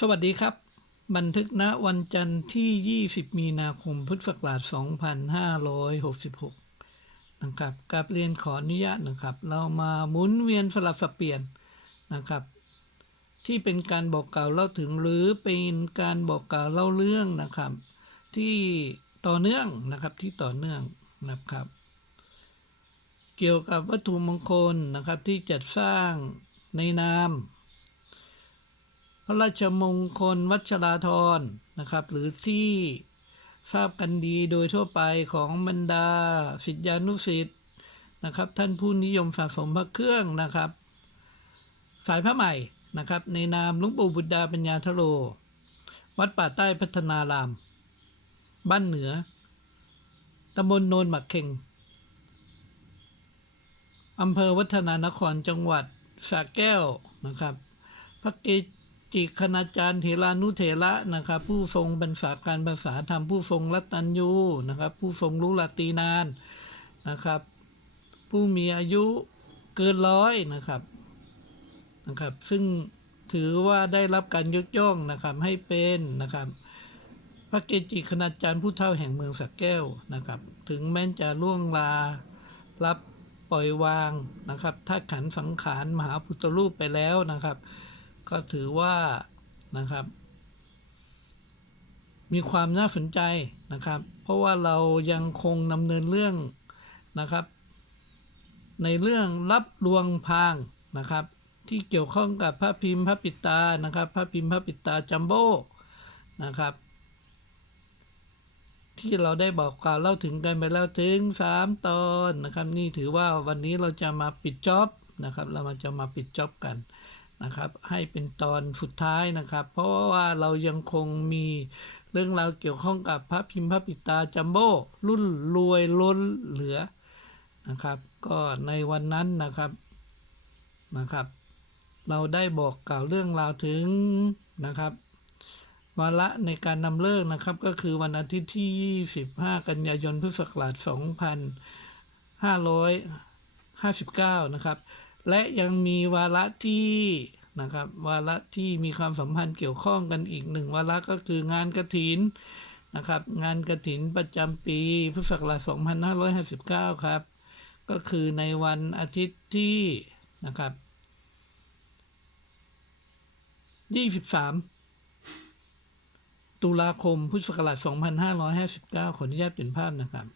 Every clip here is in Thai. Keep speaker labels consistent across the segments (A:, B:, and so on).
A: สวัสดีครับ บันทึกณวันจันทร์ที่ 20 มีนาคมพุทธศักราช 2566 นะครับกับเรียนขออนุญาตนะครับ เรามาหมุนเวียนสลับสับเปลี่ยนนะครับ ที่เป็นการบอกกล่าวเล่าถึงหรือเป็นการบอกกล่าวเล่าเรื่องนะครับ ที่ต่อเนื่องนะครับที่ต่อเนื่องนะครับ เกี่ยวกับวัตถุมงคลนะครับที่จัดสร้างในนาม พระราชมงคลวัชราธรนะครับ หรือที่ทราบกันดีโดยทั่วไปของบรรดาศิษยานุศิษย์นะครับ ท่านผู้นิยมสะสมพระเครื่องนะครับ สายพระใหม่นะครับ ในนามหลวงปู่บุตรดาปัญญาทโร วัดป่าใต้พัฒนาราม บ้านเหนือตำบลโนนหมักเข่งอำเภอวัฒนานครจังหวัดสระแก้วนะครับ พระเก จิคณาจารย์เถรานุเถระนะครับ ผู้ทรงบรรษาการภาษาธรรมผู้ทรงรัตัญญูนะครับ ผู้ทรงรู้หลักตีนานนะครับ ผู้มีอายุเกินร้อยนะครับนะครับ ซึ่งถือว่าได้รับการยกย่องนะครับให้เป็นนะครับ พระเกจิคณาจารย์ผู้เท่าแห่งเมืองสักแก้วนะครับ ถึงแม้จะล่วงลารับปล่อยวางนะครับถ้าขันสังขารมหาพุทธรูปไปแล้วนะครับ ก็ถือว่านะครับ มีความน่าสนใจนะครับ เพราะว่าเรายังคงดำเนินเรื่องนะครับ ในเรื่องรับลวงพางนะครับ ที่เกี่ยวข้องกับพระพิมพ์พระปิตานะครับ พระพิมพ์พระปิตาจัมโบ้นะครับ ที่เราได้บอกกล่าวเล่าถึงกันไปแล้วถึงสามตอนนะครับ นี่ถือว่าวันนี้เราจะมาปิดจ็อบนะครับ เรามาจะมาปิดจ็อบกัน นะครับ ให้เป็นตอนสุดท้ายนะครับ เพราะว่าเรายังคงมีเรื่องราวเกี่ยวข้องกับพระพิมพ์พระปิตาจัมโบ้รุ่นรวยล้นเหลือนะครับ ก็ในวันนั้นนะครับนะครับ เราได้บอกกล่าวเรื่องราวถึงนะครับวาระในการนำเลิกนะครับก็คือวันอาทิตย์ที่15กันยายนพุทธศักราช2559 นะครับ และยังมีวาระที่นะครับวาระที่มีความสัมพันธ์เกี่ยวข้องกันอีกหนึ่งวาระก็คืองานกระถินนะครับ งานกระถินประจำปีพุทธศักราช 2559 ครับ ก็คือในวันอาทิตย์ที่นะครับ23 ตุลาคมพุทธศักราช 2559 ขออนุญาตเป็นภาพนะครับ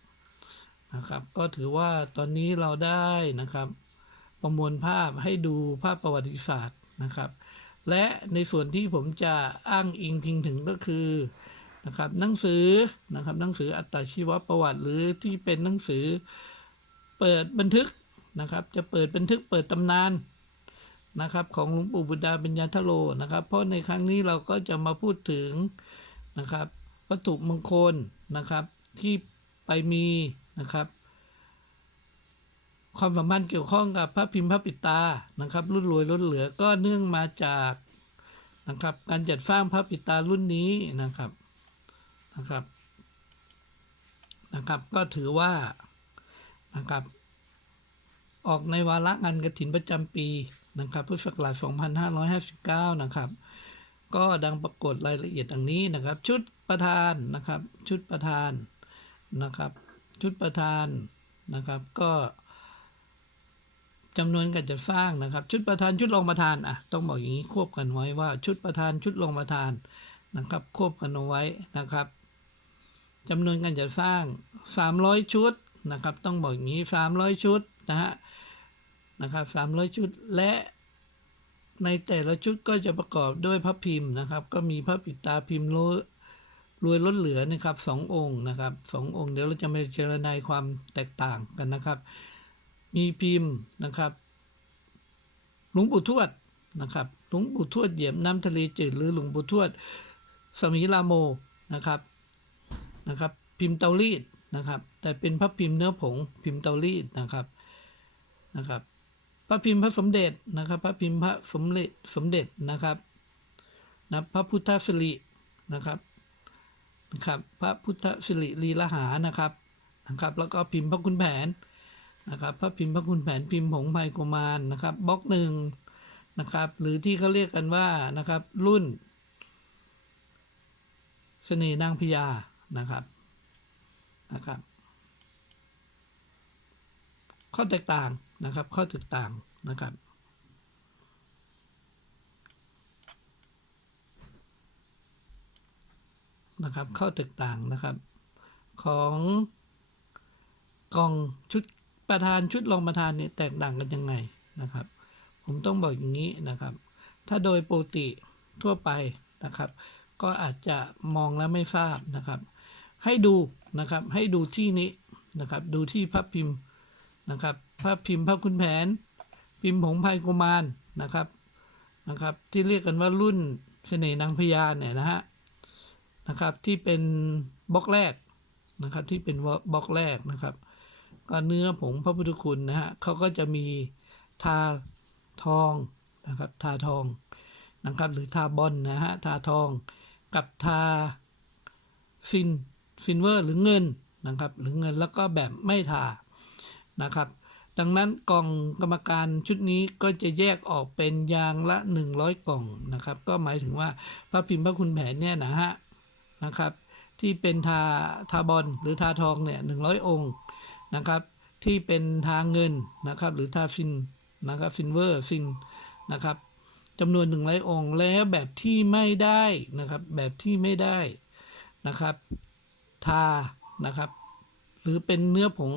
A: นะครับ ก็ถือว่าตอนนี้เราได้นะครับ ประมวลภาพให้ดูภาพประวัติศาสตร์นะครับ และในส่วนที่ผมจะอ้างอิงพิงถึงก็คือนะครับหนังสือนะครับหนังสืออัตชีวประวัติหรือที่เป็นหนังสือเปิดบันทึกนะครับ จะเปิดบันทึกเปิดตำนานนะครับของหลวงปู่บุตรดาปัญญาทโลนะครับ เพราะในครั้งนี้เราก็จะมาพูดถึงนะครับวัตถุมงคลนะครับที่ไปมีนะครับ ความสัมพันธ์เกี่ยวข้องกับพระพิมพ์พระปิตานะครับ รุ่นรวยรุ่นเหลือก็เนื่องมาจากนะครับ การจัดสร้างพระปิตารุ่นนี้นะครับนะครับนะครับ ก็ถือว่านะครับ ออกในวาระงานกระถินประจำปีนะครับพุทธศักราช2559 นะครับ ก็ดังปรากฏรายละเอียดดังนี้นะครับ ชุดประธานนะครับ ชุดประธานนะครับ ชุดประธานนะครับ ก็ จำนวนการจัดสร้างนะครับ ชุดประธานชุดรองประธานอะต้องบอกอย่างนี้ควบกันไว้ว่าชุดประธานชุดรองประธานนะครับ ควบกันเอาไว้นะครับจำนวนการจัดสร้าง 300 ชุดนะครับ ต้องบอกอย่างนี้ 300 ชุดนะฮะนะครับ300 ชุดและในแต่ละชุดก็จะประกอบด้วยพระพิมพ์นะครับ ก็มีพระปิดตาพิมพ์รวยรวยล้นเหลือนะครับสององค์นะครับสององค์ เดี๋ยวเราจะมาเจรนายความแตกต่างกันนะครับ มีพิมพ์นะครับหลวงปู่ทวดนะครับหลวงปู่ทวดเหยียบน้ำทะเลจืดหรือหลวงปู่ทวดสมิลาโมนะครับนะครับ พิมพ์เตารีดนะครับ แต่เป็นพระพิมพ์เนื้อผงพิมพ์เตารีดนะครับนะครับ พระพิมพ์พระสมเด็จนะครับ พระพิมพ์พระสมเด็จสมเด็จนะครับนะพระพุทธสิรินะครับนะครับ พระพุทธสิริลีละหานะครับนะครับ แล้วก็พิมพ์พระคุณแผน นะครับพระพิมพ์พระคุณแผนพิมพ์ผงไพกุมารนะครับบล็อกหนึ่งนะครับหรือที่เขาเรียกกันว่านะครับรุ่นเสน่ห์นางพญานะครับนะครับ ข้อแตกต่างนะครับข้อแตกต่างนะครับนะครับข้อแตกต่างนะครับ ของกล่องชุด ประธานชุดรองประธานเนี่ยแตกต่างกันยังไงนะครับ ผมต้องบอกอย่างนี้นะครับ ถ้าโดยปกติทั่วไปนะครับ ก็อาจจะมองแล้วไม่ทราบนะครับ ให้ดูนะครับให้ดูที่นี้นะครับ ดูที่พระพิมพ์นะครับพระพิมพ์พระคุณแผน พิมพ์ผงไพกุมารนะครับนะครับ ที่เรียกกันว่ารุ่นเสน่ห์นางพญาเนี่ยนะฮะนะครับที่เป็นบล็อกแรกนะครับที่เป็นบล็อกแรกนะครับ ก็เนื้อผงพระพุทธคุณนะฮะเขาก็จะมีทาทองนะครับทาทองนะครับหรือทาบอลนะฮะทาทองกับทาฟินฟินเวอร์หรือเงินนะครับหรือเงินแล้วก็แบบไม่ทานะครับ ดังนั้นกล่องกรรมการชุดนี้ก็จะแยกออกเป็นยางละ 100 กล่องนะครับ ก็หมายถึงว่าพระพิมพ์พระคุณแผนเนี่ยนะฮะนะครับ ที่เป็นทาทาบอลหรือทาทองเนี่ยหนึ่งร้อยองค์ นะครับ ที่เป็นทางเงินนะครับ หรือทาฟินนะครับฟินเวอร์ฟินนะครับจำนวนหนึ่งร้อยองค์แล้วแบบที่ไม่ได้นะครับ แบบที่ไม่ได้นะครับ ทานะครับ หรือเป็นเนื้อผง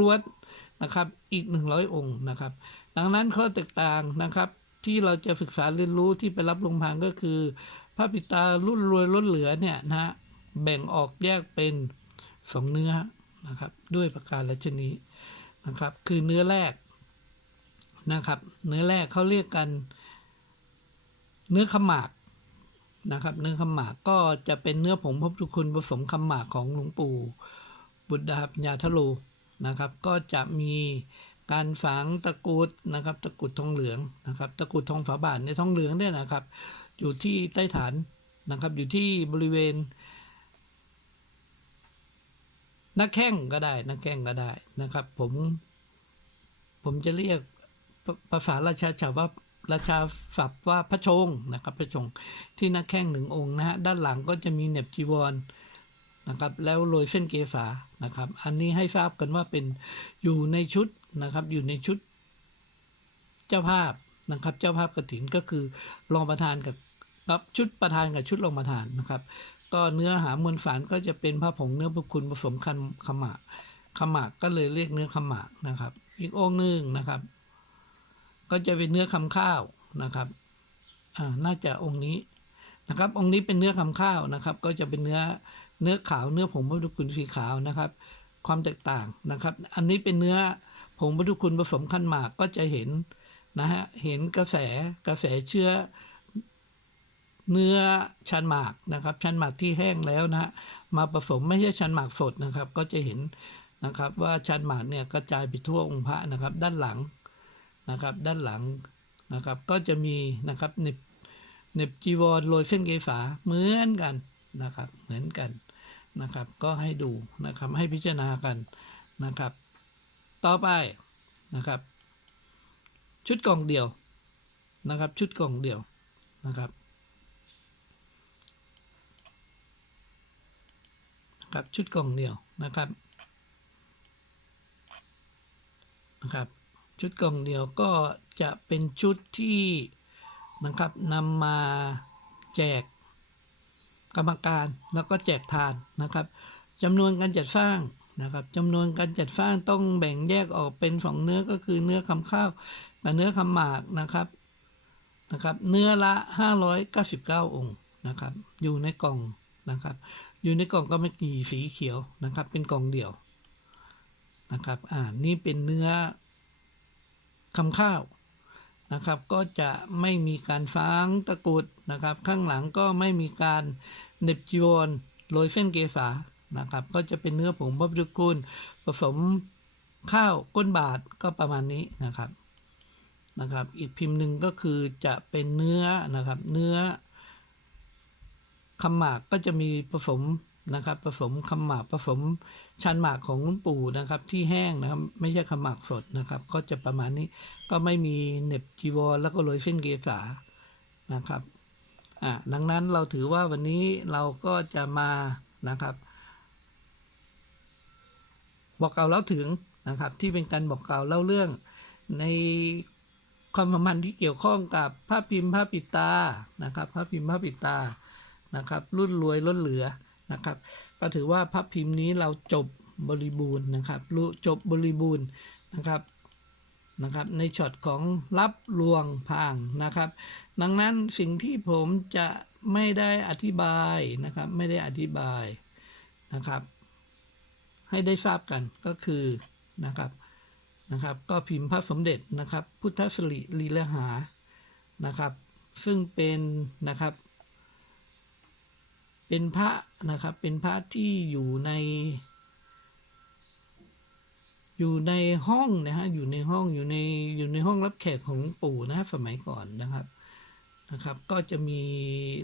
A: ล้วนๆนะครับ อีก 100 องค์นะครับ ดังนั้นข้อแตกต่างนะครับ ที่เราจะศึกษาเรียนรู้ที่ไปรับลงพานก็คือ พระปิตารุ่นรวยล้นเหลือเนี่ยนะฮะแบ่งออกแยกเป็นสองเนื้อ นะครับ ด้วยประการละชนีนะครับ คือเนื้อแรกนะครับ เนื้อแรกเขาเรียกกัน เนื้อขมากนะครับ เนื้อขมากก็จะเป็นเนื้อผงพระพุทธคุณผสมขมากของหลวงปู่ บุตรดาบญาทโลนะครับ ก็จะมีการฝังตะกุดนะครับตะกุดทองเหลืองนะครับ ตะกุดทองฝาบาทในทองเหลืองเนี่ยนะครับ อยู่ที่ใต้ฐานนะครับ อยู่ที่บริเวณ นักแข้งก็ได้นักแข้งก็ได้นะครับ ผม ผมจะเรียกภาษาราชาชาวว่าราชาศัพท์ว่าพระชงนะครับพระชงที่นักแข้งหนึ่งองค์นะฮะด้านหลังก็จะมีเน็บจีวรนะครับ แล้วโรยเส้นเกษานะครับ อันนี้ให้ทราบกันว่าเป็นอยู่ในชุดนะครับ อยู่ในชุด เจ้าภาพนะครับ เจ้าภาพกฐินก็คือรองประธานกับกับชุดประธานกับชุดรองประธานนะครับ ก็เนื้อหามวลสารก็จะเป็นผ้าผงเนื้อพระคุณผสมคันขมากขมากก็เลยเรียกเนื้อขมากนะครับ อีกองค์หนึ่งนะครับ ก็จะเป็นเนื้อคำข้าวนะครับอ่าน่าจะองค์นี้นะครับ องค์นี้เป็นเนื้อคำข้าวนะครับ ก็จะเป็นเนื้อเนื้อขาวเนื้อผงพระพุทธคุณสีขาวนะครับ ความแตกต่างนะครับ อันนี้เป็นเนื้อผงพระพุทธคุณผสมคันหมากก็จะเห็นนะฮะเห็นกระแสกระแสเชื้อ เนื้อชันหมากนะครับชันหมากที่แห้งแล้วนะฮะมาผสมไม่ใช่ชันหมากสดนะครับ ก็จะเห็นนะครับว่าชันหมากเนี่ยกระจายไปทั่วองค์พระนะครับ ด้านหลังนะครับ ด้านหลังนะครับ ก็จะมีนะครับเน็บเน็บจีวรโรยเส้นเกษาเหมือนกันนะครับ เหมือนกันนะครับ ก็ให้ดูนะครับให้พิจารณากันนะครับ ต่อไปนะครับ ชุดกล่องเดียวนะครับ ชุดกล่องเดียวนะครับ ครับชุดกล่องเดียวนะครับนะครับ ชุดกล่องเดียวก็จะเป็นชุดที่นะครับนำมาแจกกรรมการแล้วก็แจกทานนะครับจำนวนการจัดสร้างนะครับจำนวนการจัดสร้างต้องแบ่งแยกออกเป็นสองเนื้อก็คือเนื้อคำข้าวกับเนื้อคำหมากนะครับนะครับ เนื้อละ 599 องค์นะครับ อยู่ในกล่อง นะครับ อยู่ในกล่องก็ไม่มีสีเขียวนะครับ เป็นกล่องเดี่ยวนะครับ อ่า นี่เป็นเนื้อคำข้าวนะครับ ก็จะไม่มีการฟ้างตะกุดนะครับ ข้างหลังก็ไม่มีการเน็บจีวรโรยเส้นเกษานะครับ ก็จะเป็นเนื้อผงพระพุทธคุณผสมข้าวก้นบาทก็ประมาณนี้นะครับนะครับ อีกพิมพ์หนึ่งก็คือจะเป็นเนื้อนะครับ เนื้อ คำหมากก็จะมีผสมนะครับ ผสมคำหมากผสมชันหมากของลวงปู่นะครับ ที่แห้งนะครับ ไม่ใช่คำหมากสดนะครับ ก็จะประมาณนี้ก็ไม่มีเหน็บจีวรแล้วก็โรยเส้นเกษานะครับอ่าดังนั้นเราถือว่าวันนี้เราก็จะมานะครับบอกเก่าเล่าถึงนะครับ ที่เป็นการบอกเก่าเล่าเรื่องในความสัมพันธ์ที่เกี่ยวข้องกับภาพพิมพ์ภาพปิดตานะครับภาพพิมพ์ภาพปิดตา นะครับ รุ่นรวยล้นเหลือนะครับ ก็ถือว่าภาพพิมพ์นี้เราจบบริบูรณ์นะครับรู้จบบริบูรณ์นะครับนะครับในช็อตของรับลวงพางนะครับ ดังนั้นสิ่งที่ผมจะไม่ได้อธิบายนะครับ ไม่ได้อธิบายนะครับ ให้ได้ทราบกันก็คือนะครับนะครับ ก็พิมพ์พระสมเด็จนะครับ พุทธสริลีลหานะครับ ซึ่งเป็นนะครับ เป็นพระนะครับ เป็นพระที่อยู่ใน อยู่ในห้องนะฮะ อยู่ในห้องอยู่ในอยู่ในห้องรับแขกของปู่นะฮะสมัยก่อนนะครับนะครับ ก็จะมี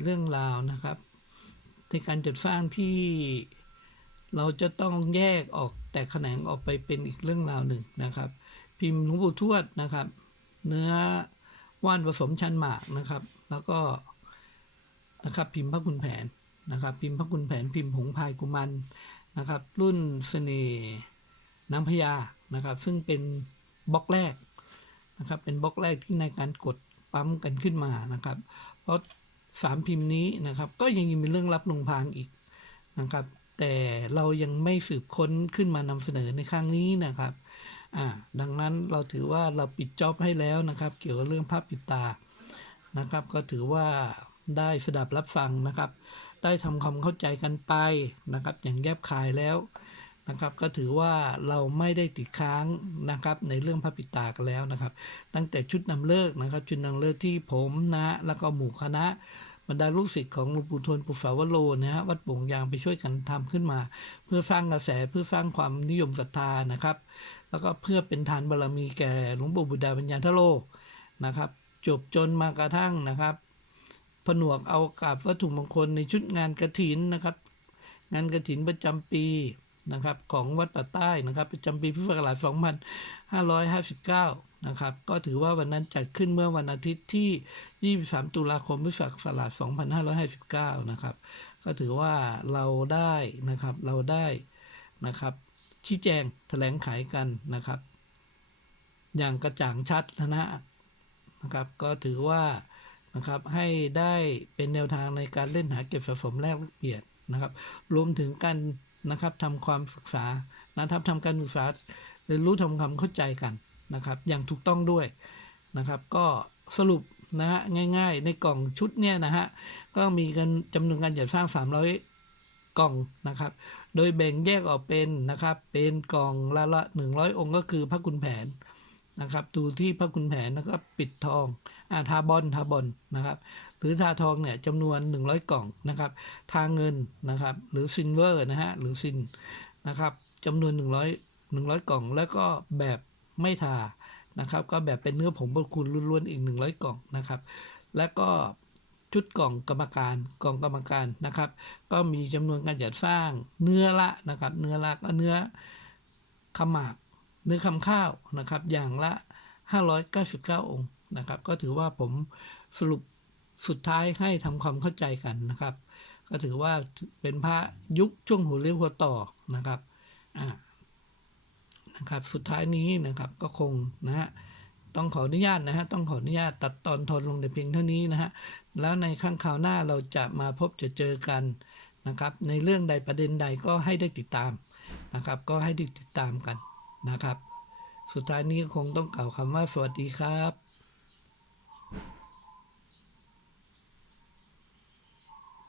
A: เรื่องราวนะครับ ในการจัดสร้างที่เราจะต้องแยกออกแตกแขนงออกไปเป็นอีกเรื่องราวหนึ่งนะครับ พิมพ์หลวงปู่ทวดนะครับ เนื้อว่านผสมชันหมากนะครับ แล้วก็นะครับพิมพ์พระคุณแผน นะครับ พิมพ์พระคุณแผนพิมพ์หงพายกุมันนะครับ รุ่นเสน่ห์นางพญานะครับ ซึ่งเป็นบล็อกแรกนะครับ เป็นบล็อกแรกที่ในการกดปั๊มกันขึ้นมานะครับ เพราะสามพิมพ์นี้นะครับ ก็ยังมีเรื่องลับลงพางอีกนะครับ แต่เรายังไม่สืบค้นขึ้นมานำเสนอในครั้งนี้นะครับอ่าดังนั้นเราถือว่าเราปิดจ็อบให้แล้วนะครับ เกี่ยวกับเรื่องภาพปิดตานะครับ ก็ถือว่าได้สดับรับฟังนะครับ ได้ทำความเข้าใจกันไปนะครับ อย่างแยบคายแล้วนะครับ ก็ถือว่าเราไม่ได้ติดค้างนะครับ ในเรื่องพระปิตากันแล้วนะครับ ตั้งแต่ชุดนำเลิกนะครับ ชุดนำเลิกที่ผมนะแล้วก็หมู่คณะบรรดาลูกศิษย์ของหลวงปู่ทวนปุสาวโรนะฮะวัดโป่งยางไปช่วยกันทำขึ้นมา เพื่อสร้างกระแสเพื่อสร้างความนิยมศรัทธานะครับ แล้วก็เพื่อเป็นทานบารมีแก่หลวงปู่บุดาปัญญาทโลนะครับ จบจนมากระทั่งนะครับ นวกเอากับวัตถุมงคลในชุดงานกระถินนะครับ งานกระถินประจำปีนะครับของวัดป่าใต้นะครับ ประจำปีพุทธศักราช2559 นะครับ ก็ถือว่าวันนั้นจัดขึ้นเมื่อวันอาทิตย์ที่ 23 ตุลาคมพุทธศักราช2559 นะครับ ก็ถือว่าเราได้นะครับเราได้นะครับ ชี้แจงแถลงไขกันนะครับ อย่างกระจ่างชัดนะนะครับ ก็ถือว่า นะครับ ให้ได้เป็นแนวทางในการเล่นหาเก็บสะสมแลกเปลี่ยนนะครับ รวมถึงการนะครับทำความศึกษานะครับทำการศึกษาเรียนรู้ทำความเข้าใจกันนะครับ อย่างถูกต้องด้วยนะครับ ก็สรุปนะฮะง่าย ๆ ในกล่องชุดเนี่ยนะฮะก็มีกันจำนวนการจัดสร้าง 300 กล่องนะครับ โดยแบ่งแยกออกเป็นนะครับ เป็นกล่องละละ 100 องค์ก็คือพระคุณแผน นะครับ ดูที่พระคุณแผนแล้วก็ปิดทองอาทาบอลทาบอลนะครับ หรือทาทองเนี่ยจำนวน 100 กล่องนะครับ ทาเงินนะครับ หรือซินเวอร์นะฮะหรือซินนะครับจำนวน 100 100 กล่อง แล้วก็แบบไม่ทานะครับ ก็แบบเป็นเนื้อผงบระคุณล้วนๆอีก 100 กล่องนะครับ แล้วก็ชุดกล่องกรรมการกล่องกรรมการนะครับ ก็มีจำนวนการจัดสร้างเนื้อละนะครับ เนื้อละก็เนื้อขมาก นื้อคำข้าวนะครับอย่างละ 599 องค์นะครับ ก็ถือว่าผมสรุปสุดท้ายให้ทำความเข้าใจกันนะครับ ก็ถือว่าเป็นพระยุคช่วงหัวเรียวหัวต่อนะครับอ่านะครับสุดท้ายนี้นะครับก็คงนะฮะต้องขออนุญาตนะฮะต้องขออนุญาตตัดตอนทนลงในเพียงเท่านี้นะฮะแล้วในข้างข่าวหน้าเราจะมาพบจะเจอกันนะครับ ในเรื่องใดประเด็นใดก็ให้ได้ติดตามนะครับ ก็ให้ได้ติดตามกัน นะครับ สุดท้ายนี้คงต้องกล่าวคำว่าสวัสดีครับ